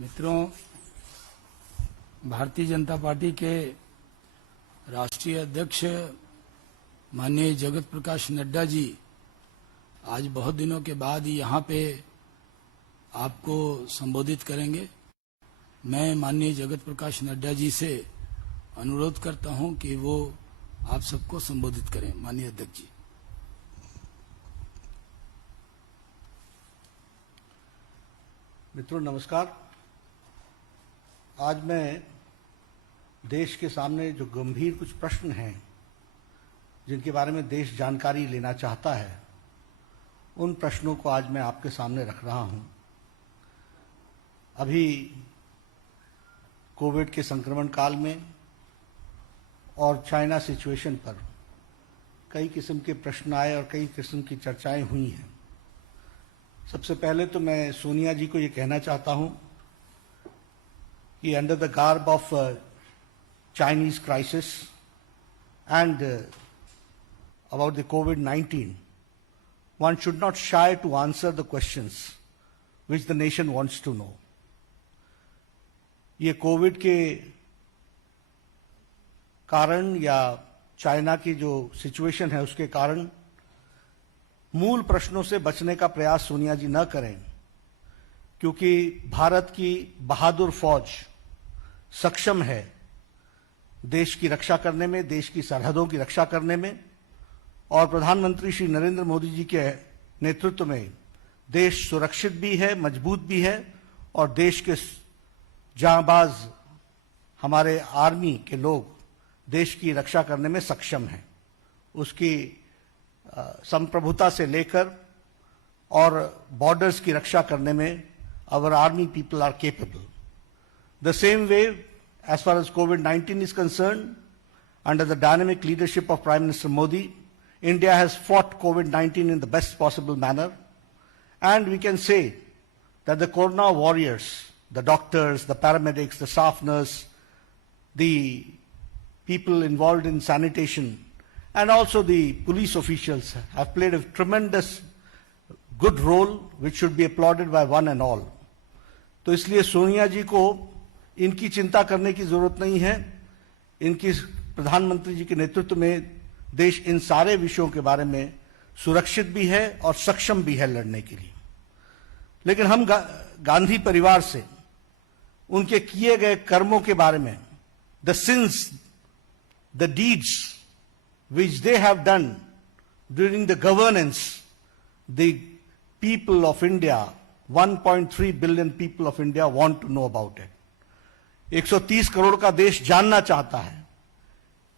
मित्रों, भारतीय जनता पार्टी के राष्ट्रीय अध्यक्ष माननीय जगत प्रकाश नड्डा जी आज बहुत दिनों के बाद यहाँ पे आपको संबोधित करेंगे। मैं माननीय जगत प्रकाश नड्डा जी से अनुरोध करता हूं कि वो आप सबको संबोधित करें। माननीय अध्यक्ष जी। मित्रों नमस्कार। आज मैं देश के सामने जो गंभीर कुछ प्रश्न हैं जिनके बारे में देश जानकारी लेना चाहता है, उन प्रश्नों को आज मैं आपके सामने रख रहा हूं। अभी कोविड के संक्रमण काल में और चाइना सिचुएशन पर कई किस्म के प्रश्न आए और कई किस्म की चर्चाएं हुई हैं। सबसे पहले तो मैं सोनिया जी को ये कहना चाहता हूं कि under the garb of Chinese crisis and about the COVID-19, one should not shy to answer the questions which the nation wants to know. ये कोविड के कारण या चाइना की जो सिचुएशन है उसके कारण मूल प्रश्नों से बचने का प्रयास सोनिया जी न करें, क्योंकि भारत की बहादुर फौज सक्षम है देश की रक्षा करने में, देश की सरहदों की रक्षा करने में, और प्रधानमंत्री श्री नरेंद्र मोदी जी के नेतृत्व में देश सुरक्षित भी है, मजबूत भी है और देश के जांबाज हमारे आर्मी के लोग देश की रक्षा करने में सक्षम हैं। उसकी संप्रभुता से लेकर और बॉर्डर्स की रक्षा करने में our army people are capable. The same way, as far as COVID-19 is concerned, under the dynamic leadership of Prime Minister Modi, India has fought COVID-19 in the best possible manner, and we can say that the Corona warriors, the doctors, the paramedics, the staff nurse, the people involved in sanitation, and also the police officials have played a tremendous good role which should be applauded by one and all. तो इसलिए सोनिया जी को इनकी चिंता करने की जरूरत नहीं है। इनकी प्रधानमंत्री जी के नेतृत्व में देश इन सारे विषयों के बारे में सुरक्षित भी है और सक्षम भी है लड़ने के लिए। लेकिन हम गांधी परिवार से उनके किए गए कर्मों के बारे में, the sins, the deeds which they have done during the governance, the people of India, 1.3 billion people of India want to know about it. 130 crore का देश जानना चाहता है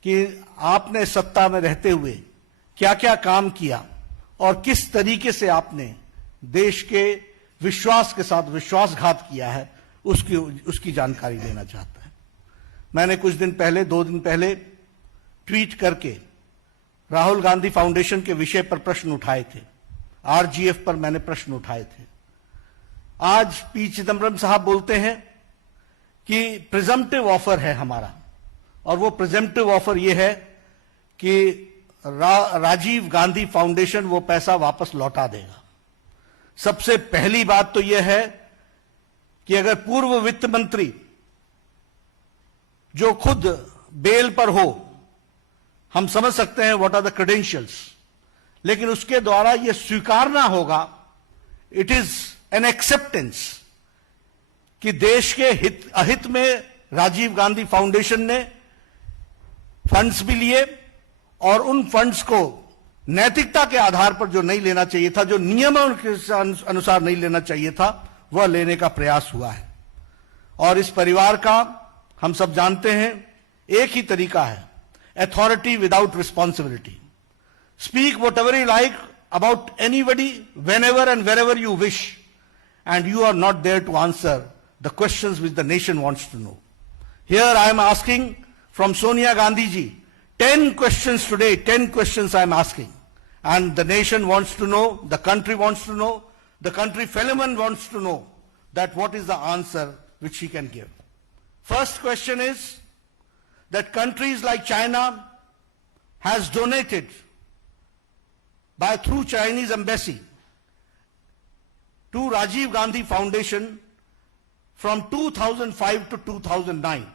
कि आपने सत्ता में रहते हुए क्या क्या काम किया और किस तरीके से आपने देश के विश्वास के साथ विश्वासघात किया है, उसकी जानकारी लेना चाहता है। मैंने कुछ दिन पहले, 2 दिन पहले ट्वीट करके राहुल गांधी फाउंडेशन के विषय पर प्रश्न उठाए थे। आरजीएफ पर मैंने प्रश्न उठाए थे। आज पी चिदम्बरम साहब बोलते हैं कि प्रिजम्पटिव ऑफर है हमारा, और वो प्रिजम्पटिव ऑफर ये है कि राजीव गांधी फाउंडेशन वो पैसा वापस लौटा देगा। सबसे पहली बात तो यह है कि अगर पूर्व वित्त मंत्री जो खुद बेल पर हो, हम समझ सकते हैं व्हाट आर द क्रेडेंशियल्स, लेकिन उसके द्वारा यह स्वीकारना होगा, इट इज एन एक्सेप्टेंस कि देश के अहित में राजीव गांधी फाउंडेशन ने फंड्स भी लिए और उन फंड्स को नैतिकता के आधार पर जो नहीं लेना चाहिए था, जो नियमों के अनुसार नहीं लेना चाहिए था, वह लेने का प्रयास हुआ है। और इस परिवार का हम सब जानते हैं एक ही तरीका है, authority without responsibility. Speak whatever you like about anybody, whenever and wherever you wish, and you are not there to answer the questions which the nation wants to know. Here I am asking from Sonia Gandhi ji, 10 questions today, 10 questions I am asking. And the nation wants to know, the country wants to know, the country fellow wants to know that what is the answer which she can give. First question is, that countries like China has donated through Chinese embassy to Rajiv Gandhi Foundation from 2005 to 2009.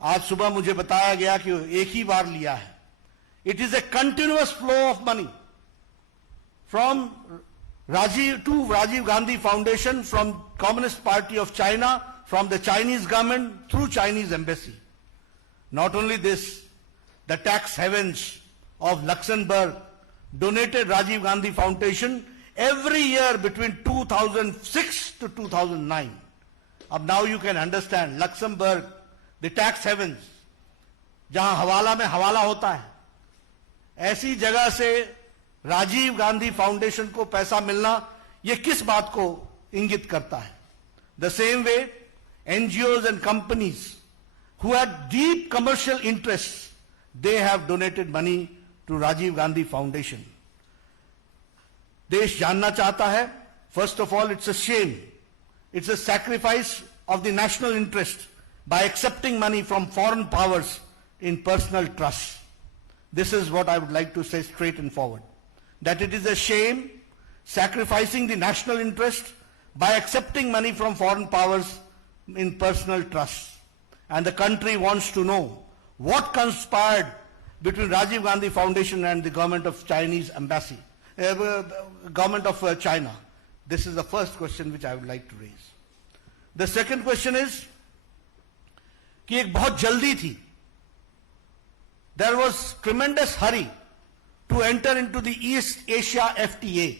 आज सुबह मुझे बताया गया कि एक ही बार लिया है. It is a continuous flow of money from Rajiv Gandhi Foundation, from Communist Party of China, from the Chinese government through Chinese embassy. Not only this, the tax havens of Luxembourg donated Rajiv Gandhi Foundation every year between 2006 to 2009. Now you can understand Luxembourg, the tax havens, जहां हवाला में हवाला होता है, ऐसी जगह से Rajiv Gandhi foundation को पैसा मिलना यह किस बात को इंगित करता है? The same way NGOs and companies who had deep commercial interests, they have donated money to Rajiv Gandhi Foundation. देश जानना चाहता है, first of all, it's a shame. It's a sacrifice of the national interest by accepting money from foreign powers in personal trust. This is what I would like to say straight and forward. That it is a shame sacrificing the national interest by accepting money from foreign powers in personal trust. And the country wants to know what conspired between Rajiv Gandhi Foundation and the government of Chinese embassy, government of China. This is the first question which I would like to raise. The second question is कि एक बहुत जल्दी थी. There was tremendous hurry to enter into the East Asia FTA,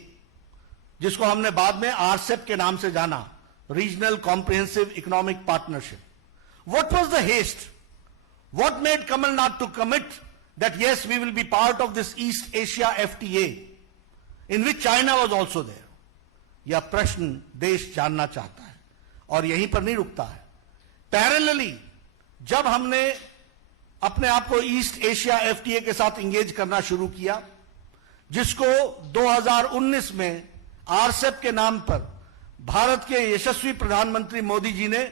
जिसको हमने बाद में RCEP के नाम से जाना, Regional Comprehensive Economic Partnership. What was the haste? What made Kamal Nath to commit that yes, we will be part of this East Asia FTA, in which China was also there? यह प्रश्न देश जानना चाहता है और यहीं पर नहीं रुकता है. पैरेलली जब हमने अपने आप को ईस्ट एशिया एफटीए के साथ इंगेज करना शुरू किया, जिसको 2019 में आरसेप के नाम पर भारत के यशस्वी प्रधानमंत्री मोदी जी ने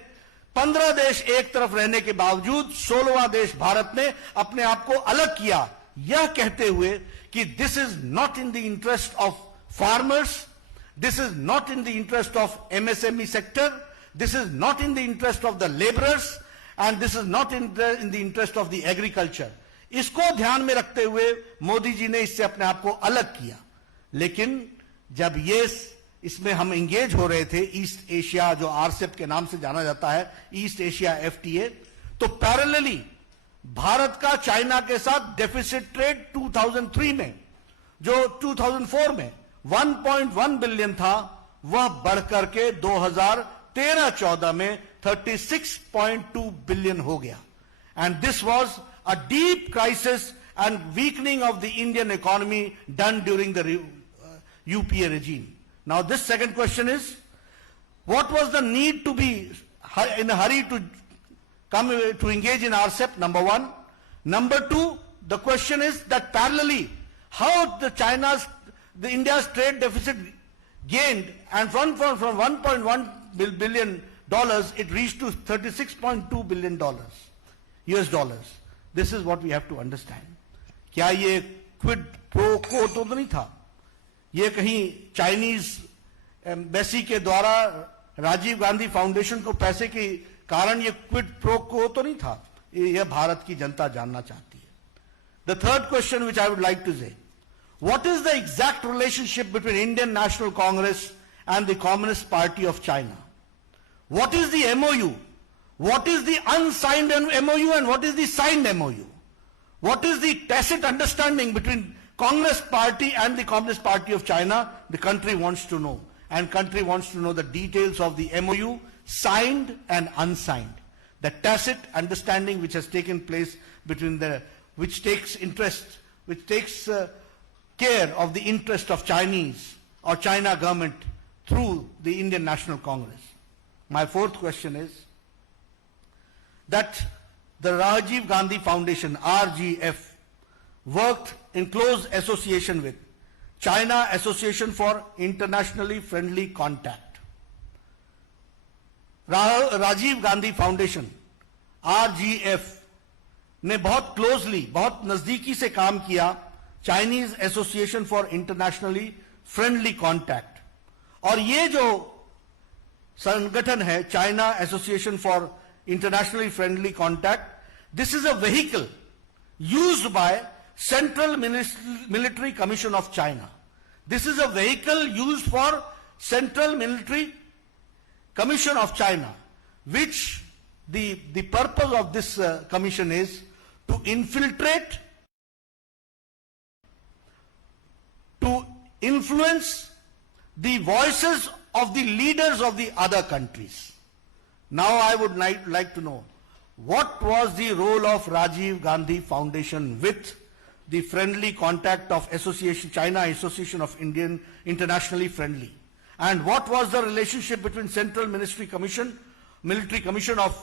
15 देश एक तरफ रहने के बावजूद 16वां देश भारत ने अपने आप को अलग किया, यह कहते हुए कि this is not in the interest of farmers, this is not in the interest of MSME sector, this is not in the interest of the labourers and this is not in the interest of the agriculture. इसको ध्यान में रखते हुए मोदी जी ने इससे अपने आप को अलग किया. लेकिन जब ये इसमें हम इंगेज हो रहे थे, ईस्ट एशिया जो आरसेप के नाम से जाना जाता है, ईस्ट एशिया एफटीए, तो पैरेलली भारत का चाइना के साथ डेफिसिट ट्रेड 2003 में, जो 2004 में 1.1 बिलियन था, वह बढ़कर के 2013-14 में 36.2 billion हो गया. And this was a deep crisis and weakening of the Indian economy done during the UPA regime. Now this second question is, what was the need to be in a hurry to come to engage in RCEP? Number one. Number two, the question is that parallelly, how the India's trade deficit gained, and from 1.1 billion dollars, it reached to $36.2 billion US dollars. This is what we have to understand. क्या ये quid pro को तो नहीं था? ये कहीं Chinese embassy के द्वारा राजीव गांधी फाउंडेशन को पैसे के कारण ये क्विड प्रो को तो नहीं था? यह भारत की जनता जानना चाहती है. The third question which I would like to say, what is the exact relationship between Indian National Congress and the Communist Party of China? What is the MOU? What is the unsigned MOU and what is the signed MOU? What is the tacit understanding between Congress Party and the Communist Party of China? The country wants to know. And country wants to know the details of the MOU, signed and unsigned. The tacit understanding which has taken place between which takes care of the interest of Chinese or China government through the Indian National Congress. My fourth question is that the Rajiv Gandhi Foundation, RGF, worked in close association with China Association for Internationally Friendly Contact. Rajiv Gandhi Foundation, RGF, ने बहुत closely, बहुत नजदीकी से काम किया Chinese association for internationally friendly contact. और ये जो संगठन है China association for internationally friendly contact. This is a vehicle used by central military commission of China. This is a vehicle used for central military commission of China, which the purpose of this commission is to infiltrate, to influence the voices of the leaders of the other countries. Now I would like to know, what was the role of Rajiv Gandhi Foundation with the friendly contact of China Association of Indian Internationally Friendly, and what was the relationship between Central Military Commission of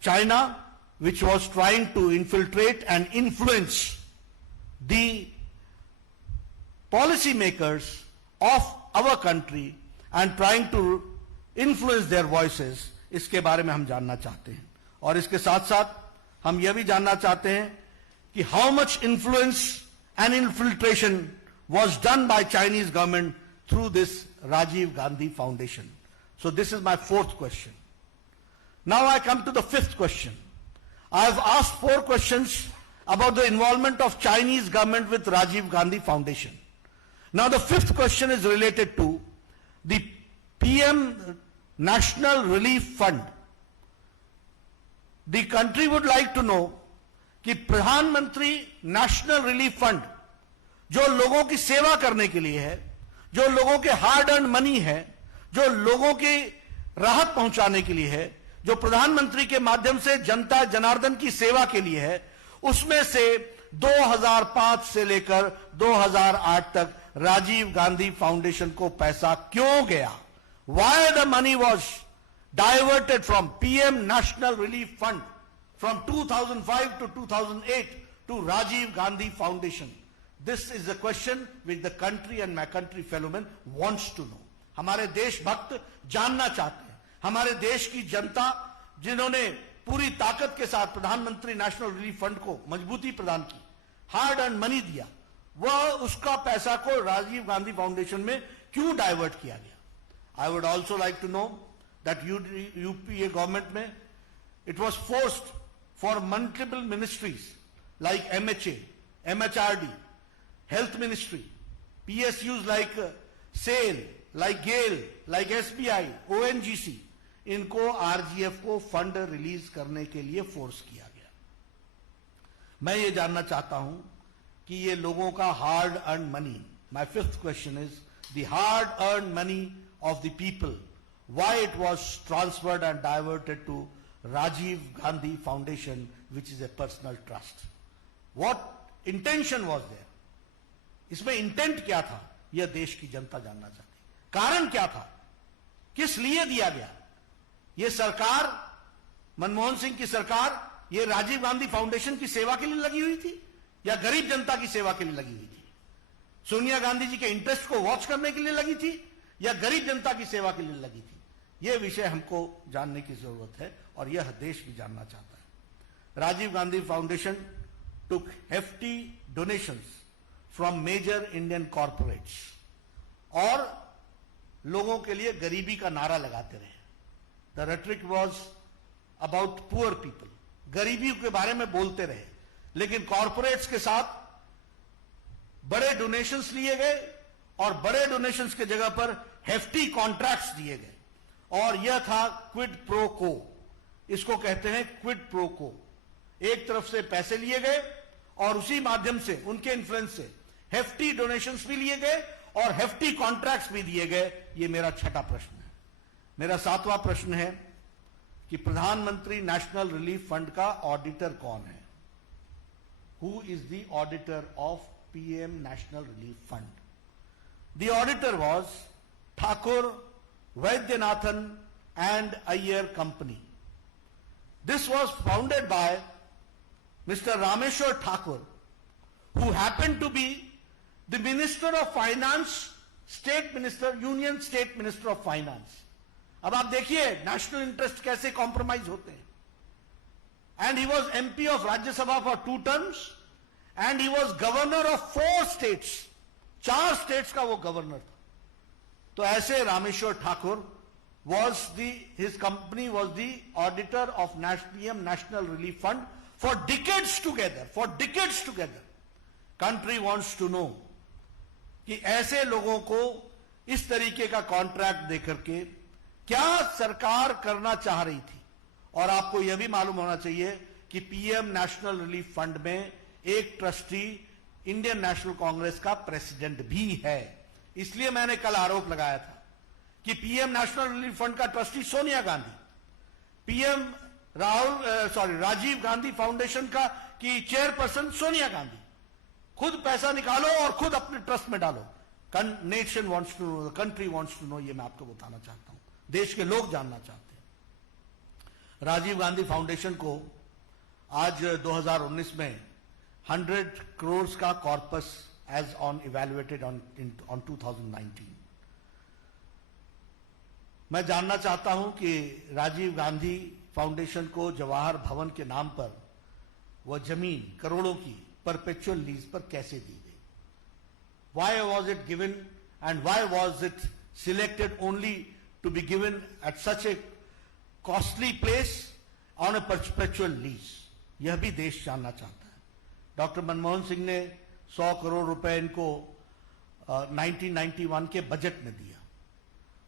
China, which was trying to infiltrate and influence the policy makers of our country and trying to influence their voices. इसके बारे में हम जानना चाहते हैं. और इसके साथ साथ हम यह भी जानना चाहते हैं कि how much influence and infiltration was done by Chinese government through this Rajiv Gandhi Foundation. So this is my fourth question. Now I come to the fifth question. I have asked 4 questions about the involvement of Chinese government with Rajiv Gandhi Foundation. Now the fifth question is related to the PM National Relief Fund. The country would like to know कि प्रधानमंत्री national relief fund जो लोगों की सेवा करने के लिए है, जो लोगों के हार्ड अर्न मनी है, जो लोगों की राहत पहुंचाने के लिए है, जो प्रधानमंत्री के माध्यम से जनता जनार्दन की सेवा के लिए है, उसमें से 2005 से लेकर 2008 तक राजीव गांधी फाउंडेशन को पैसा क्यों गया? Why the money was diverted from PM National Relief Fund from 2005 to 2008 to Rajiv Gandhi Foundation? This is a question which the country and my country fellow men wants to know. हमारे देशभक्त जानना चाहते हैं. हमारे देश की जनता जिन्होंने पूरी ताकत के साथ प्रधानमंत्री नेशनल रिलीफ फंड को मजबूती प्रदान की, हार्ड अर्न मनी दिया, वह उसका पैसा को राजीव गांधी फाउंडेशन में क्यों डाइवर्ट किया गया? I would also like to know that UPA government में it was forced for multiple ministries like MHA, MHRD, health ministry, PSUs like SAIL, like GAIL, like SBI, ONGC, इनको RGF को fund release करने के लिए force किया गया. मैं ये जानना चाहता हूं कि ये लोगों का hard earn money, my fifth question is the hard earn money of the people, why it was transferred and diverted to Rajiv Gandhi foundation which is a personal trust. What intention was there? इसमें intent क्या था? यह देश की जनता जानना चाहती. कारण क्या था? किस लिए दिया गया? यह सरकार, मनमोहन सिंह की सरकार, यह राजीव गांधी फाउंडेशन की सेवा के लिए लगी हुई थी या गरीब जनता की सेवा के लिए लगी हुई थी? सोनिया गांधी जी के इंटरेस्ट को वॉच करने के लिए लगी थी या गरीब जनता की सेवा के लिए लगी थी? यह विषय हमको जानने की जरूरत है और यह देश भी जानना चाहता है. Rajiv Gandhi foundation took hefty donations from major Indian corporates और लोगों के लिए गरीबी का नारा लगाते रहे. The rhetoric was about poor people, गरीबी के बारे में बोलते रहे, लेकिन कॉरपोरेट्स के साथ बड़े डोनेशंस लिए गए और बड़े डोनेशंस के जगह पर हेफ्टी कॉन्ट्रैक्ट्स दिए गए और यह था क्विड प्रो को. इसको कहते हैं क्विड प्रो को. एक तरफ से पैसे लिए गए और उसी माध्यम से, उनके इन्फ्लुएंस से हेफ्टी डोनेशंस भी लिए गए और हेफ्टी कॉन्ट्रैक्ट्स भी दिए गए. यह मेरा छठा प्रश्न है. मेरा सातवां प्रश्न है कि प्रधानमंत्री नेशनल रिलीफ फंड का ऑडिटर कौन है? Who is the auditor of PM national relief fund? The auditor was Thakur, Vaidyanathan and Iyer company. This was founded by Mr. Rameshwar Thakur, who happened to be the Minister of Finance, State Minister, Union State Minister of Finance. अब आप देखिए national interest कैसे compromise होते हैं. And he was MP of Rajya Sabha for 2 terms and he was governor of 4 states. 4 states का वो governor था. तो ऐसे Rameshwar Thakur his company was the auditor of PM National Relief Fund for decades together. Country wants to know कि ऐसे लोगों को इस तरीके का कॉन्ट्रैक्ट देकर के क्या सरकार करना चाह रही थी। और आपको यह भी मालूम होना चाहिए कि पीएम नेशनल रिलीफ फंड में एक ट्रस्टी इंडियन नेशनल कांग्रेस का प्रेसिडेंट भी है। इसलिए मैंने कल आरोप लगाया था कि पीएम नेशनल रिलीफ फंड का ट्रस्टी सोनिया गांधी, राजीव गांधी फाउंडेशन का की चेयरपर्सन सोनिया गांधी, खुद पैसा निकालो और खुद अपने ट्रस्ट में डालो। Nation wants to know, country wants to know, ये मैं आपको बताना चाहता हूं, देश के लोग जानना चाहते हैं। राजीव गांधी फाउंडेशन को आज 2019 में 100 करोड़ का corpus as on evaluated on 2019। मैं जानना चाहता हूं कि राजीव गांधी फाउंडेशन को जवाहर भवन के नाम पर वह जमीन करोड़ों की परपेचुअल लीज पर कैसे दी गई? Why was it given and why was it selected only to be given at such a costly place on a perpetual lease? यह भी देश जानना चाहता है। डॉक्टर मनमोहन सिंह ने 100 करोड़ रुपए इनको 1991 के बजट में दिया।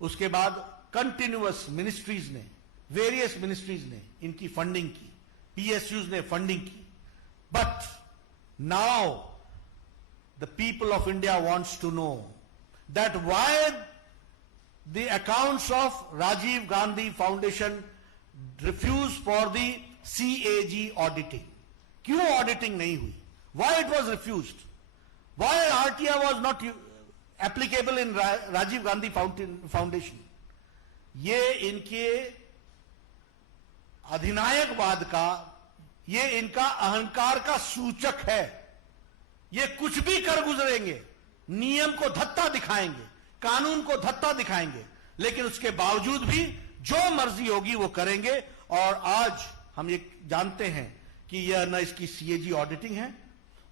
उसके बाद कंटिन्यूअस मिनिस्ट्रीज ने, वेरियस मिनिस्ट्रीज ने इनकी फंडिंग की, पीएसयूज ने फंडिंग की। But now the people of India wants to know that why the accounts of Rajiv Gandhi Foundation refused for the CAG auditing. क्यों auditing नहीं हुई? Why it was refused? Why RTI was not applicable in Rajiv Gandhi Foundation? ये इनके अधिनायकवाद का, ये इनका अहंकार का सूचक है। ये कुछ भी कर गुजरेंगे, नियम को धत्ता दिखाएंगे, कानून को धत्ता दिखाएंगे, लेकिन उसके बावजूद भी जो मर्जी होगी वो करेंगे। और आज हम ये जानते हैं कि यह न इसकी सीएजी ऑडिटिंग है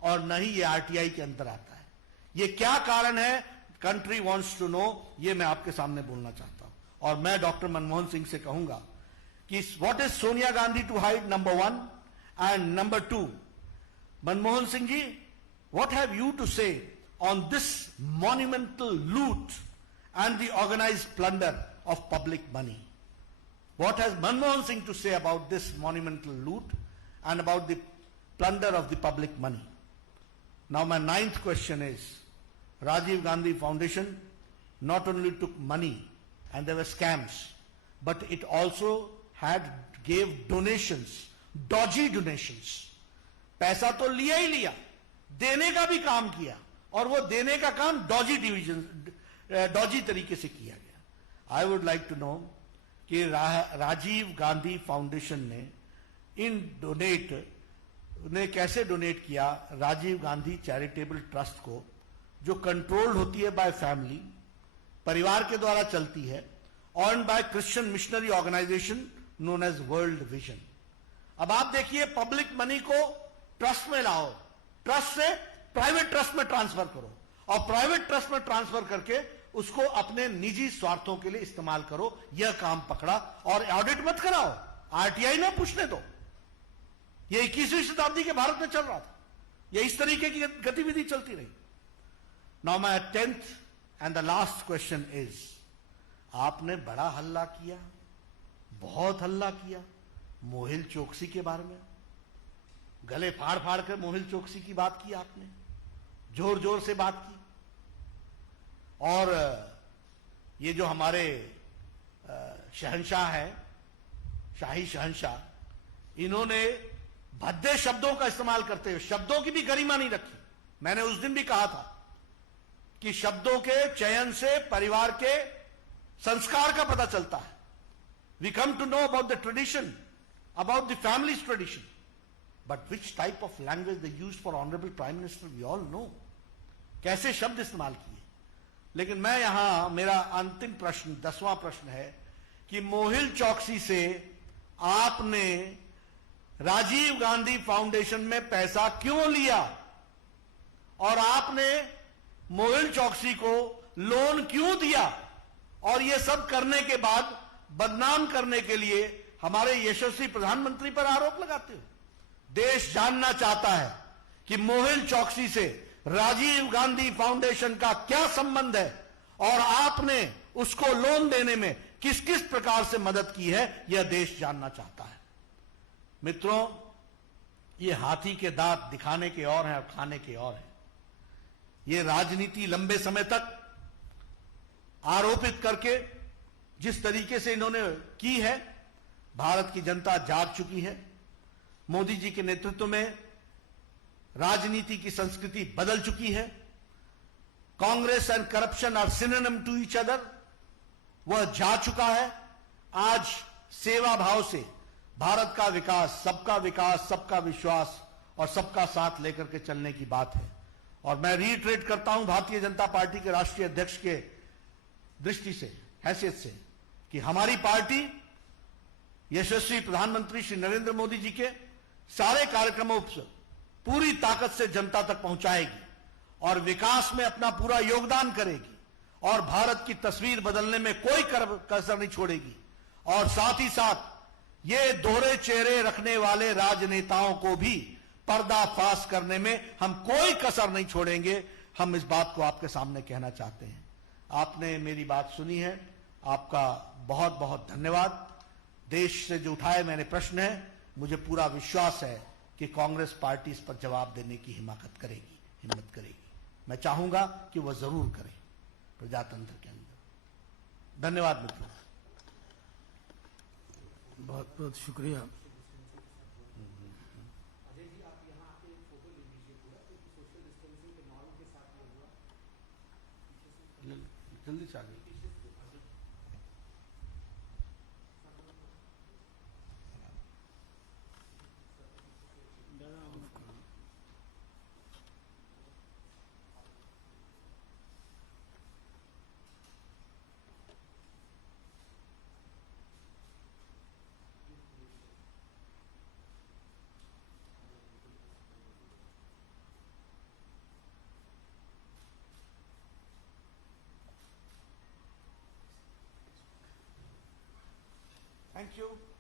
और न ही ये आरटीआई के अंदर आता है। ये क्या कारण है? कंट्री वांट्स टू नो, ये मैं आपके सामने बोलना चाहता हूं। और मैं डॉक्टर मनमोहन सिंह से कहूंगा कि what is Sonia Gandhi to hide, number 1, and number 2, Manmohan Singh ji, what have you to say on this monumental loot and the organized plunder of public money? What has Manmohan Singh to say about this monumental loot and about the plunder of the public money? Now my 9th question is, Rajiv Gandhi Foundation not only took money and there were scams, but it also gave donations, Doge donations. पैसा तो लिया ही लिया, देने का भी काम किया, और वो देने का काम डॉजी तरीके से किया गया। I would like to know कि राजीव गांधी फाउंडेशन ने कैसे डोनेट किया राजीव गांधी चैरिटेबल ट्रस्ट को, जो कंट्रोल्ड होती है बाय फैमिली, परिवार के द्वारा चलती है, और by Christian missionary organisation known as World Vision. अब आप देखिए, पब्लिक मनी को ट्रस्ट में लाओ, ट्रस्ट से प्राइवेट ट्रस्ट में ट्रांसफर करो, और प्राइवेट ट्रस्ट में ट्रांसफर करके उसको अपने निजी स्वार्थों के लिए इस्तेमाल करो। यह काम पकड़ा, और ऑडिट मत कराओ, आरटीआई ना पूछने दो। यह 21वीं शताब्दी के भारत में चल रहा था, यह इस तरीके की गतिविधि चलती रही। Now my 10th and the last question is, आपने बड़ा हल्ला किया, बहुत हल्ला किया मोहिल चोकसी के बारे में। गले फाड़ फाड़ कर मोहिल चोकसी की बात की आपने, जोर जोर से बात की। और ये जो हमारे शहंशाह है, शाही शहंशाह, इन्होंने भद्दे शब्दों का इस्तेमाल करते हुए शब्दों की भी गरिमा नहीं रखी। मैंने उस दिन भी कहा था कि शब्दों के चयन से परिवार के संस्कार का पता चलता है। We come to know about the tradition, about the family's tradition, but which type of language they used for honorable prime minister we all know, कैसे शब्द इस्तेमाल किए। लेकिन मैं यहां, मेरा अंतिम प्रश्न 10वां प्रश्न है कि मोहिल चौकसी से आपने राजीव गांधी फाउंडेशन में पैसा क्यों लिया, और आपने मोहिल चौकसी को लोन क्यों दिया, और यह सब करने के बाद बदनाम करने के लिए हमारे यशस्वी प्रधानमंत्री पर आरोप लगाते हो। देश जानना चाहता है कि मोहिल चौकसी से राजीव गांधी फाउंडेशन का क्या संबंध है और आपने उसको लोन देने में किस किस प्रकार से मदद की है, यह देश जानना चाहता है। मित्रों, ये हाथी के दांत दिखाने के और हैं और खाने के और हैं। ये राजनीति लंबे समय तक आरोपित करके जिस तरीके से इन्होंने की है, भारत की जनता जाग चुकी है। मोदी जी के नेतृत्व में राजनीति की संस्कृति बदल चुकी है। Congress and corruption are synonym to each other, वह जा चुका है। आज सेवा भाव से भारत का विकास, सबका विश्वास और सबका साथ लेकर के चलने की बात है। और मैं रीइटरेट करता हूं भारतीय जनता पार्टी के राष्ट्रीय अध्यक्ष के दृष्टि से, हैसियत से, कि हमारी पार्टी यशस्वी प्रधानमंत्री श्री नरेंद्र मोदी जी के सारे कार्यक्रमों से पूरी ताकत से जनता तक पहुंचाएगी और विकास में अपना पूरा योगदान करेगी और भारत की तस्वीर बदलने में कोई कसर नहीं छोड़ेगी। और साथ ही साथ ये दोहरे चेहरे रखने वाले राजनेताओं को भी पर्दाफाश करने में हम कोई कसर नहीं छोड़ेंगे। हम इस बात को आपके सामने कहना चाहते हैं। आपने मेरी बात सुनी है, आपका बहुत बहुत धन्यवाद। देश से जो उठाए मैंने प्रश्न है, मुझे पूरा विश्वास है कि कांग्रेस पार्टी इस पर जवाब देने की हिम्मत करेगी। मैं चाहूंगा कि वह जरूर करे प्रजातंत्र के अंदर। धन्यवाद मित्रों। बहुत बहुत शुक्रिया। जल्दी से आगे। Thank you.